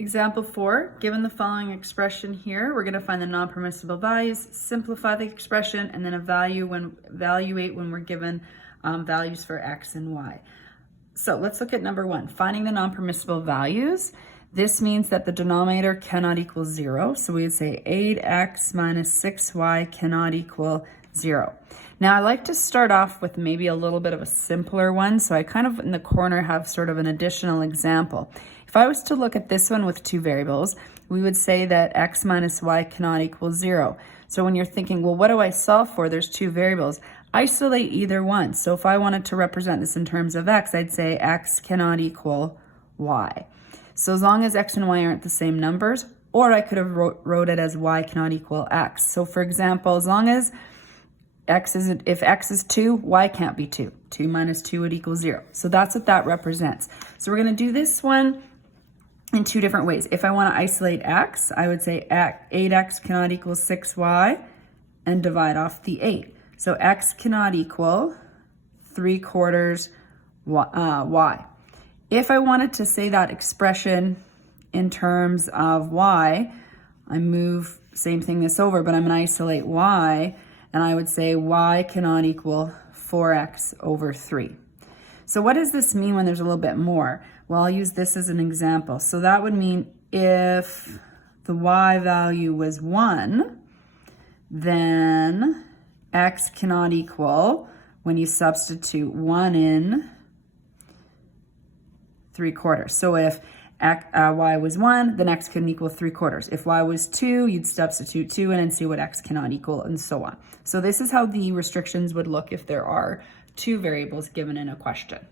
Example 4, given the following expression here, we're going to find the non-permissible values, simplify the expression, and then evaluate when we're given values for x and y. So let's look at number 1, finding the non-permissible values. This means that the denominator cannot equal 0. So we would say 8x minus 6y cannot equal 0. Now I like to start off with maybe a little bit of a simpler one. So I kind of in the corner have sort of an additional example. If I was to look at this one with two variables, we would say that x minus y cannot equal 0. So when you're thinking, well, what do I solve for? There's two variables. Isolate either one. So if I wanted to represent this in terms of x, I'd say x cannot equal y. So as long as x and y aren't the same numbers, or I could have wrote it as y cannot equal x. So for example, as long as if x is 2, y can't be 2. 2 minus 2 would equal 0. So that's what that represents. So we're going to do this one in two different ways. If I want to isolate x, I would say 8x cannot equal 6y and divide off the 8. So x cannot equal 3/4 y. If I wanted to say that expression in terms of y, I move, same thing this over, but I'm going to isolate y, and I would say y cannot equal 4x over 3. So what does this mean when there's a little bit more? Well, I'll use this as an example. So that would mean if the y value was 1, then x cannot equal, when you substitute 1 in, 3/4. So if y was 1, then x couldn't equal 3/4. If y was 2, you'd substitute 2 in and see what x cannot equal, and so on. So this is how the restrictions would look if there are two variables given in a question.